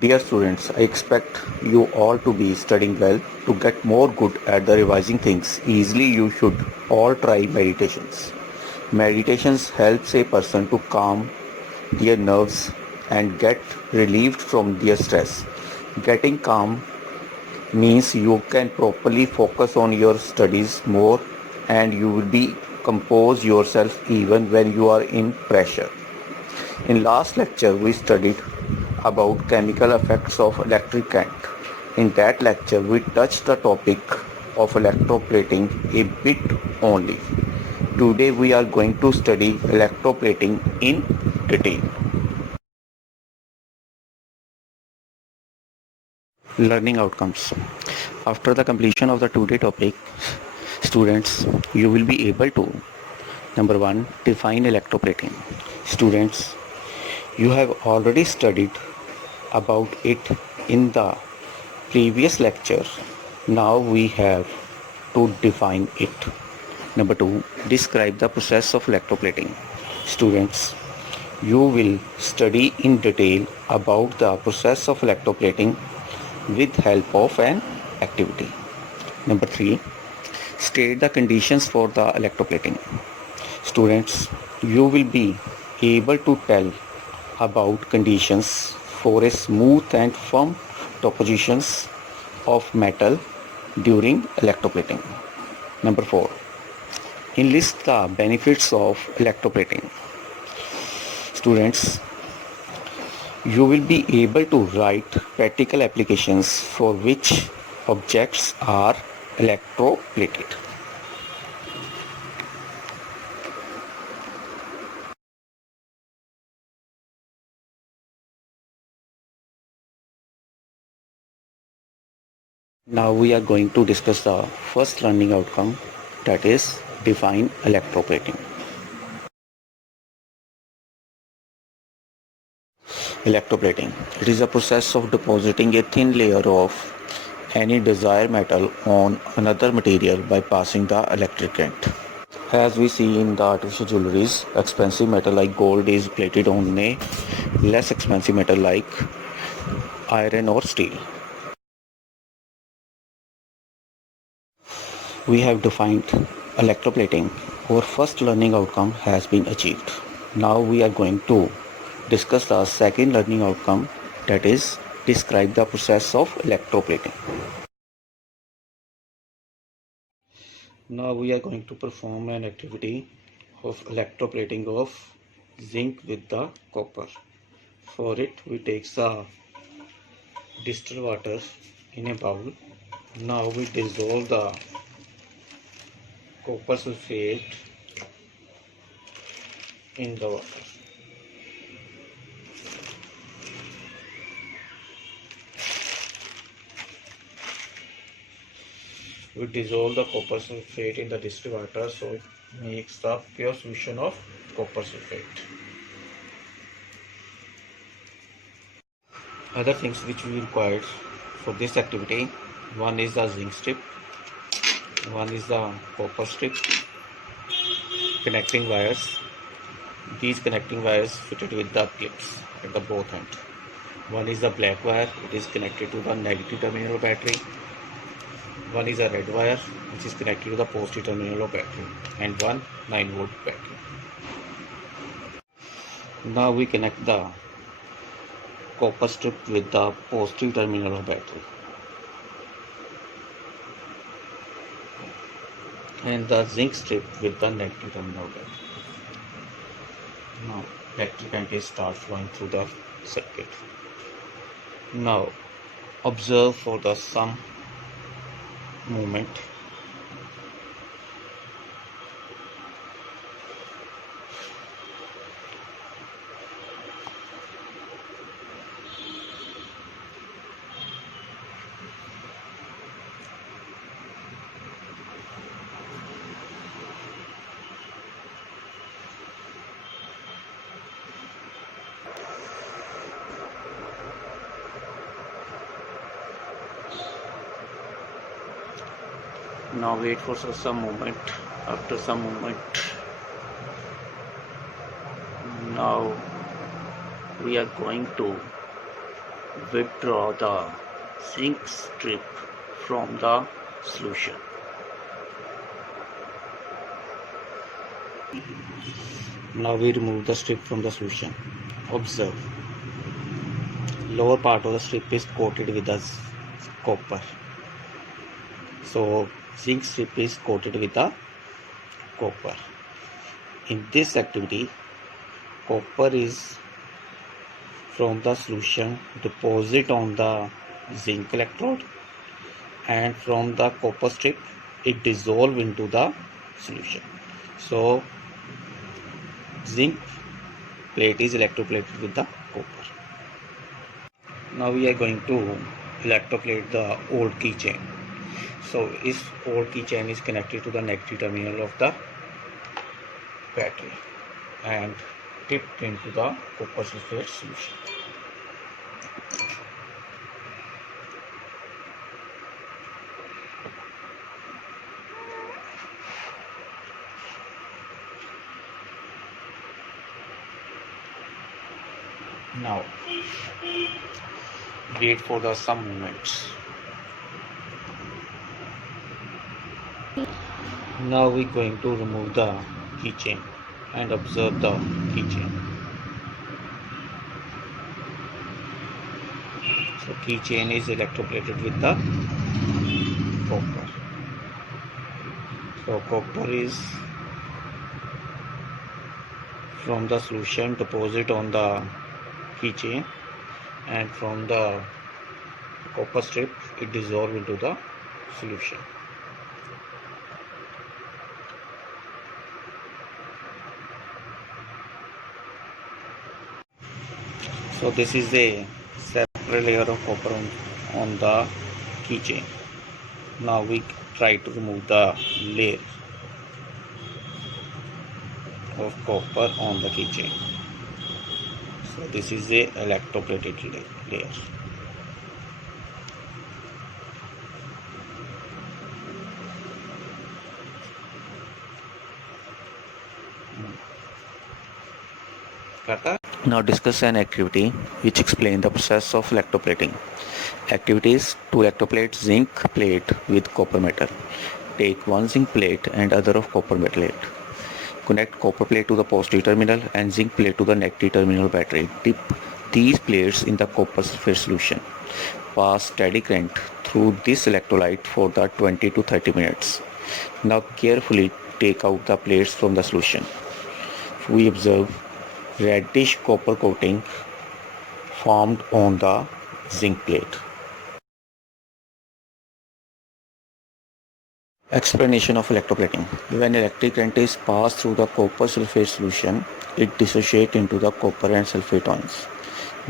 Dear students, I expect you all to be studying well. To get more good at the revising things easily, you should all try meditations. Meditations helps a person to calm their nerves and get relieved from their stress. Getting calm means you can properly focus on your studies more and you will be compose yourself even when you are in pressure. In last lecture, we studied about chemical effects of electric current. In that lecture, we touched the topic of electroplating a bit only. Today, we are going to study electroplating in detail. Learning outcomes. After the completion of the today topic, students, you will be able to number 1 define electroplating. Students, you have already studied about it in the previous lecture. Now we have to define it. Number 2, describe the process of electroplating. Students, you will study in detail about the process of electroplating with help of an activity. Number 3, state the conditions for the electroplating. Students, you will be able to tell about conditions for a smooth and firm depositions of metal during electroplating. Number 4, enlist the benefits of electroplating. Students, you will be able to write practical applications for which objects are electroplated. Now we are going to discuss the first learning outcome, that is define electroplating. Electroplating. It is a process of depositing a thin layer of any desired metal on another material by passing the electric current. As we see in the artificial jewelries, expensive metal like gold is plated on a less expensive metal like iron or steel. We have defined electroplating. Our first learning outcome has been achieved. Now we are going to discuss the second learning outcome, that is describe the process of electroplating. Now we are going to perform an activity of electroplating of zinc with the copper. For it we take the distilled water in a bowl. Now we dissolve the copper sulfate in the water. We dissolve the copper sulfate in the distilled water so it makes the pure solution of copper sulfate. Other things which we required for this activity, one is the zinc strip, one is the copper strip, connecting wires. These connecting wires fitted with the clips at the both end. One is the black wire, it is connected to the negative terminal of battery. One is a red wire which is connected to the positive terminal of battery, and one 9-volt battery. Now we connect the copper strip with the positive terminal of battery and the zinc strip with the negative terminal of battery. Now electric current starts flowing through the circuit. Now observe for the some movement. Now wait for some moment. After some moment, now we are going to withdraw the zinc strip from the solution. Now we remove the strip from the solution. Observe, lower part of the strip is coated with the copper. So zinc strip is coated with the copper. In this activity, copper is from the solution deposit on the zinc electrode, and from the copper strip it dissolve into the solution. So zinc plate is electroplated with the copper. Now we are going to electroplate the old keychain. So this old keychain is connected to the negative terminal of the battery and dipped into the copper sulfate solution. Now wait for the some moments. Now we are going to remove the keychain and observe the keychain. So keychain is electroplated with the copper. So copper is from the solution deposit on the keychain, and from the copper strip it dissolve into the solution. So this is a separate layer of copper on the keychain. Now we try to remove the layer of copper on the keychain. So this is a electroplated layer. Now discuss an activity which explains the process of electroplating. Activities: to electroplate zinc plate with copper metal. Take one zinc plate and other of copper plate. Connect copper plate to the positive terminal and zinc plate to the negative terminal battery. Dip these plates in the copper sulfate solution. Pass steady current through this electrolyte for the 20 to 30 minutes. Now carefully take out the plates from the solution. We observe reddish copper coating formed on the zinc plate. Explanation of electroplating. When electric current is passed through the copper sulfate solution, it dissociates into the copper and sulfate ions.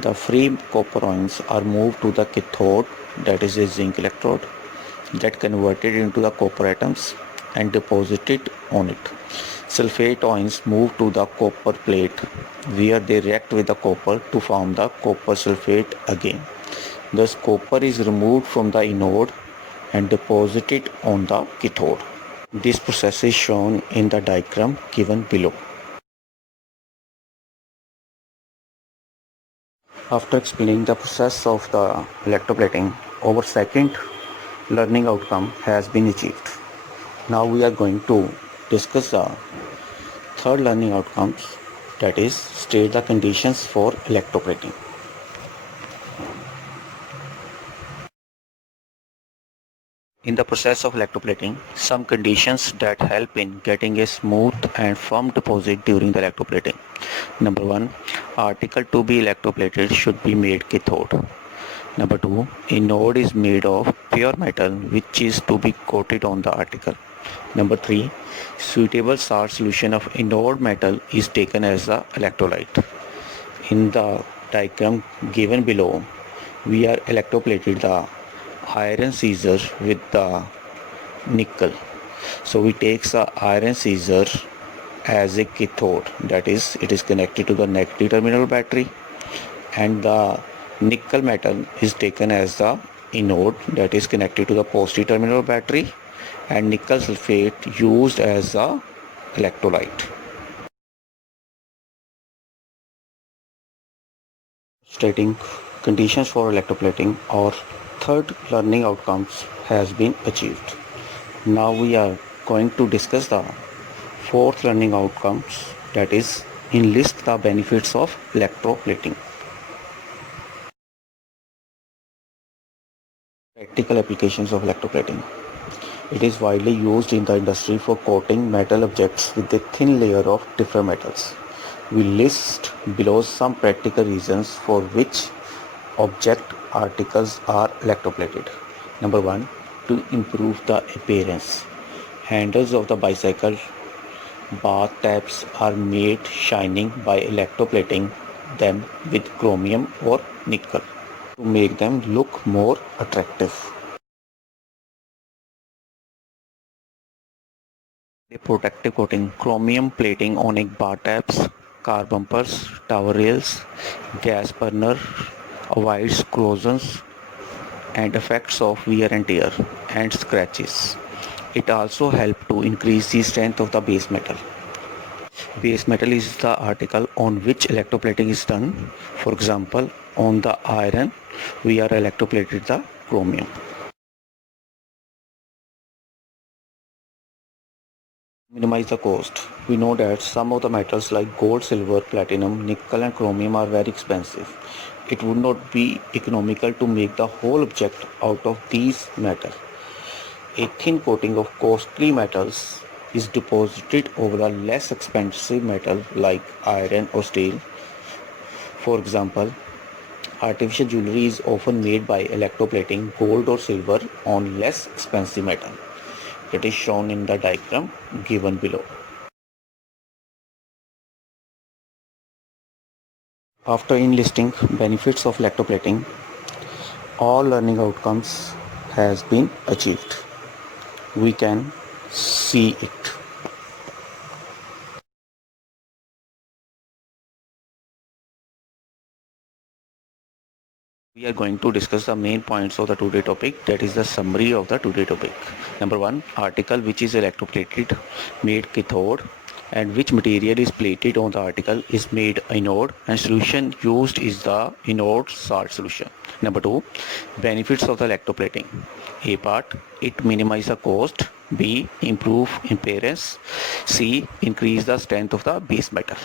The free copper ions are moved to the cathode, that is a zinc electrode, that converted into the copper atoms and deposited on it. Sulfate ions move to the copper plate where they react with the copper to form the copper sulfate again. Thus copper is removed from the anode and deposited on the cathode. This process is shown in the diagram given below. After explaining the process of the electroplating, our second learning outcome has been achieved. Now we are going to discuss the third learning outcomes, that is, state the conditions for electroplating. In the process of electroplating, some conditions that help in getting a smooth and firm deposit during the electroplating. Number 1, article to be electroplated should be made cathode. Number 2, anode is made of pure metal which is to be coated on the article. Number 3, suitable salt solution of anode metal is taken as the electrolyte. In the diagram given below, we are electroplated the iron scissor with the nickel. So we take the iron scissor as a cathode, that is, it is connected to the negative terminal battery, and the nickel metal is taken as the anode, that is connected to the positive terminal battery, and nickel sulfate used as the electrolyte. Stating conditions for electroplating or third learning outcomes has been achieved. Now we are going to discuss the fourth learning outcomes, that is enlist the benefits of electroplating. Practical applications of electroplating. It is widely used in the industry for coating metal objects with a thin layer of different metals. We list below some practical reasons for which object articles are electroplated. Number 1. To improve the appearance. Handles of the bicycle, bath taps are made shining by electroplating them with chromium or nickel to make them look more attractive. A protective coating, chromium plating on bar taps, car bumpers, tower rails, gas burner avoids corrosions and effects of wear and tear and scratches. It also helps to increase the strength of the base metal. Base metal is the article on which electroplating is done. For example, on the iron, we are electroplated the chromium. Minimize the cost. We know that some of the metals like gold, silver, platinum, nickel and chromium are very expensive. It would not be economical to make the whole object out of these metals. A thin coating of costly metals is deposited over a less expensive metal like iron or steel. For example, artificial jewelry is often made by electroplating gold or silver on less expensive metal. It is shown in the diagram given below. After enlisting benefits of electroplating, all learning outcomes has been achieved. We can see it. We are going to discuss the main points of the today topic, that is the summary of the today topic. Number 1, article which is electroplated made cathode and which material is plated on the article is made anode and solution used is the anode salt solution. Number 2, benefits of the electroplating. A part, it minimize the cost. B, improve appearance. C, increase the strength of the base metal.